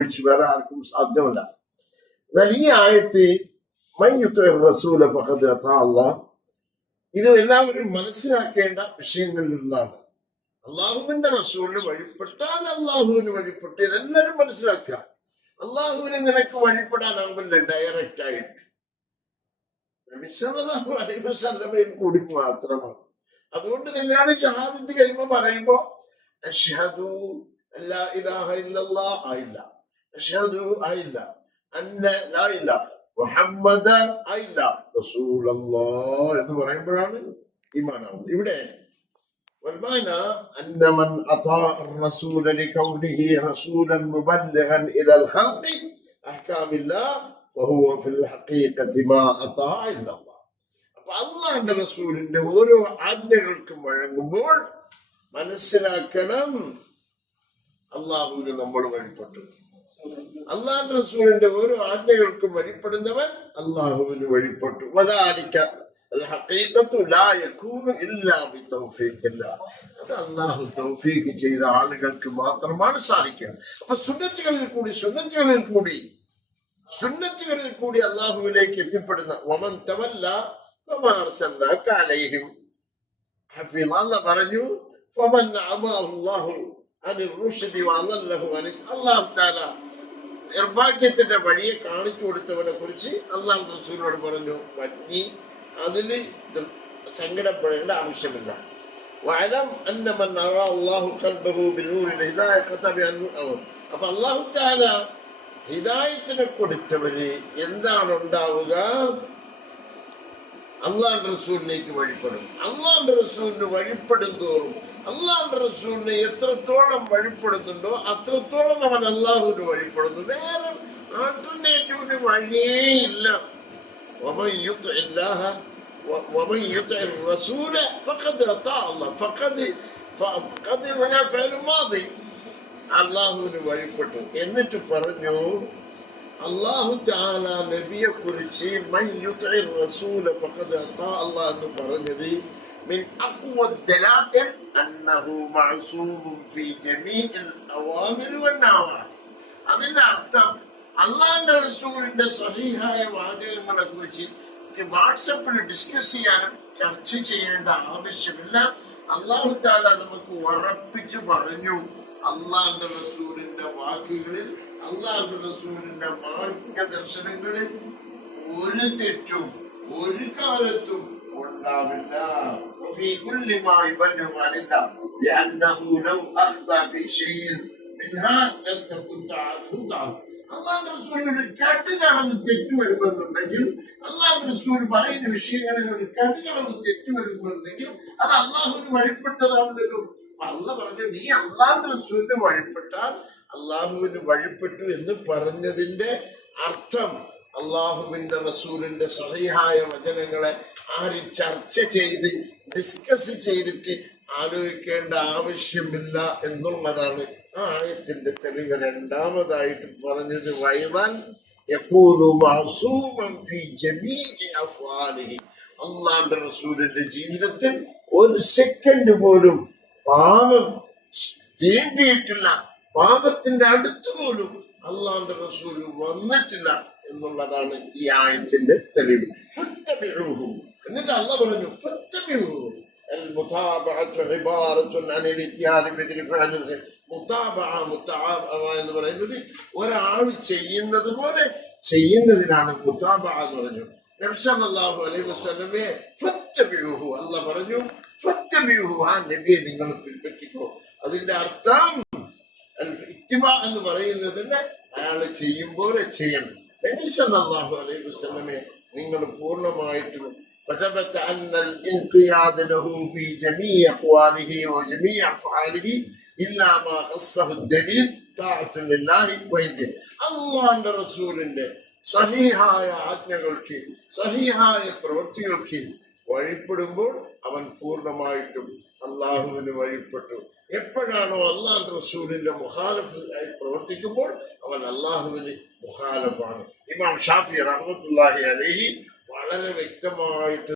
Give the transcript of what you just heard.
ഒഴിച്ച് വേറെ ആർക്കും സാധ്യമല്ല എന്നാൽ ഈ ആയത്ത് റസൂല ഫഹദ് അല്ലാഹ് ഇത് എല്ലാവരും മനസ്സിലാക്കേണ്ട വിഷയങ്ങളിൽ ഒന്നാണ് അള്ളാഹുവിന്റെ റസൂലിന് വഴിപ്പെട്ടാൽ അള്ളാഹുവിന് വഴിപ്പെട്ട് ഇതെല്ലാവരും മനസ്സിലാക്കുക അള്ളാഹുവിന് നിനക്ക് വഴിപ്പെടാനാവില്ല ഡയറക്റ്റ് ആയിട്ട് സല്ലല്ലാഹു കൂടി മാത്രമാണ് അതുകൊണ്ട് തന്നെയാണ് ഷഹാദത്ത് കഴിയുമ്പോ പറയുമ്പോ അഷ്ഹദു അല്ലാ ഇലാഹ ഇല്ലല്ലാ ആയില്ല അഷ്ഹദു ആയില്ല അന്ന ലാ ഇല്ല മുഹമ്മദ് ആയില്ല റസൂലല്ലാഹ് എന്ന് പറയുമ്പോഴാണ് ഈമാനാവുന്നത് ഇവിടെ والمعنى أن من أطاع الرسول لكونه رسولا مبلغا إلى الخلق أحكام الله وهو في الحقيقة ما أطاع إلا الله അപ്പൊ അള്ളാന്റെ റസൂലിന്റെ ഓരോ ആജ്ഞകൾക്കും വഴങ്ങുമ്പോൾ മനസ്സിലാക്കണം അള്ളാഹുവിന് നമ്മൾ വഴിപ്പെട്ടു അള്ളാഹ് റസൂലിന്റെ ഓരോ ആജ്ഞകൾക്കും വഴിപ്പെടുന്നവൻ അള്ളാഹുവിന് വഴിപ്പെട്ടു. അള്ളാഹു ചെയ്ത ആളുകൾക്ക് മാത്രമാണ് സാധിക്കുന്നത് അപ്പൊ സുന്നത്തുകളിൽ കൂടി സുന്നത്തുകളിൽ കൂടി സുന്നത്തുകളിൽ കൂടി അള്ളാഹുവിലേക്ക് എത്തിപ്പെടുന്ന വമൻ തവല്ല അലൈഹിം. പറഞ്ഞു വമൻ അള്ളാഹു അനിൽ അള്ളാഹു താല നിർഭാഗ്യത്തിന്റെ വഴിയെ കാണിച്ചു കൊടുത്തവനെ കുറിച്ച് അള്ളാഹ് റസൂലിനോട് പറഞ്ഞു വറ്റി ഇത് സങ്കടപ്പെടേണ്ട ആവശ്യമില്ല. വഅലം അന്ന മൻ അറാ അല്ലാഹു ഖൽബഹു ബിനൂരിൽ ഹിദായ ഖതബ അപ്പൊ അള്ളാഹു ചാല ഹിദായത്തിനെ കൊടുത്തവര് എന്താണ് ഉണ്ടാവുക? അള്ളാഹ് റസൂലിലേക്ക് വഴിപ്പെടും. അള്ളാഹ് റസൂലിന് വഴിപ്പെടും തോറും അള്ളാഹുന്റെ റസൂലിനെ എത്രത്തോളം വഴിപ്പെടുന്നുണ്ടോ അത്രത്തോളം അവൻ അള്ളാഹുവിന് വഴിപ്പെടുന്നു. വേറെ ആൾട്ടർനേറ്റീവിന് വഴിയേ ഇല്ല അള്ളാഹുവിന് വഴിപ്പെട്ടു. എന്നിട്ട് പറഞ്ഞു അള്ളാഹു താല നബിയെ കുറിച്ച് എന്ന് പറഞ്ഞത് من أقوى الدلائل أنه معصوم في جميع الأوامر والنواهي അതിന്റെ അർത്ഥം അള്ളാന്റെ റസൂലിന്റെ സഹിഹായ വാചകങ്ങളെ കുറിച്ച് വാട്സപ്പിൽ ഡിസ്കസ് ചെയ്യാനും ചർച്ച ചെയ്യേണ്ട ആവശ്യമില്ല അള്ളാഹു താല നമുക്ക് ഉറപ്പിച്ചു പറഞ്ഞു അള്ളാന്റെ റസൂലിന്റെ വാക്കുകളിൽ അള്ളാഹു റസൂലിന്റെ മാർഗദർശനങ്ങളിൽ ഒരു തെറ്റും ഒരു കാലത്തും ഉണ്ടാവില്ല وفي كل ما يبلغ عن الله لأنه لو أخطأ في شيء منها لم تكن تعاته تعاته അള്ളാഹു റസൂലിന് ഒരു കടുകളവ് തെറ്റ് വരുമെന്നുണ്ടെങ്കിൽ അള്ളാഹു റസൂൽ പറയുന്ന വിഷയങ്ങളിൽ ഒരു കടുകളവ് തെറ്റ് വരുമെന്നുണ്ടെങ്കിൽ അത് അള്ളാഹുവിന് വഴിപ്പെട്ടതാണല്ലോ അല്ല പറഞ്ഞു നീ അള്ളാഹു റസൂലിന് വഴിപ്പെട്ടാൽ അള്ളാഹുവിന് വഴിപ്പെട്ടു എന്ന് പറഞ്ഞതിന്റെ അർത്ഥം അള്ളാഹുവിന്റെ റസൂലിന്റെ സഹിഹായ വചനങ്ങളെ ആരും ചർച്ച ചെയ്ത് ഡിസ്കസ് ചെയ്തിട്ട് ആലോചിക്കേണ്ട ആവശ്യമില്ല എന്നുള്ളതാണ് ആയത്തിന്റെ തെളിവ്. രണ്ടാമതായിട്ട് പറഞ്ഞത് വൈവാൻ അള്ളാഹുവിന്റെ റസൂലിന്റെ ജീവിതത്തിൽ ഒരു സെക്കൻഡ് പോലും പാപം തീണ്ടിയിട്ടില്ല. പാപത്തിന്റെ അടുത്ത് പോലും അള്ളാഹുന്റെ റസൂൽ വന്നിട്ടില്ല. എന്നുള്ളതാണ് ഈ ആയത്തിന്റെ തെളിവ്. എന്നിട്ട് അല്ല പറഞ്ഞു എന്ന് പറയുന്നത് ഒരാൾ ചെയ്യുന്നത് പോലെ ചെയ്യുന്നതിനാണ് മുത്താബ എന്ന് പറഞ്ഞു നബ്സല്ലാഹു അലൈഹി വസ്ലമെ ഫത്തബിഹു അല്ല പറഞ്ഞു ഫത്തബിഹു ആ നബിയെ നിങ്ങൾ പിൻപറ്റിക്കോ. അതിന്റെ അർത്ഥം ഇത്തിമ എന്ന് പറയുന്നതിന് അയാൾ ചെയ്യും ചെയ്യണം. നബി സല്ലല്ലാഹു അലൈഹി വസല്ലമയെ നിങ്ങൾ പൂർണ്ണമായിട്ടും فثبت أن الانقياد له في جميع أقواله وجميع أفعاله إلا ما خصه الدليل طاعة لله ويده അള്ളാന്റെ റസൂലിന്റെ സഹിഹായ ആജ്ഞകൾക്ക് സഹിഹായ പ്രവൃത്തികൾക്ക് വഴിപ്പെടുമ്പോൾ അവൻ പൂർണമായിട്ടും അള്ളാഹുവിന് വഴിപ്പെട്ടു. എപ്പോഴാണോ അള്ളാഹ് റസൂലിന്റെ മുഖാലഫായി പ്രവർത്തിക്കുമ്പോൾ അവൻ അള്ളാഹുവിന് മുഖാലഫാണ്. ഇമാം ഷാഫി റഹ്മത്തുല്ലാഹി അലഹി വളരെ വ്യക്തമായിട്ട്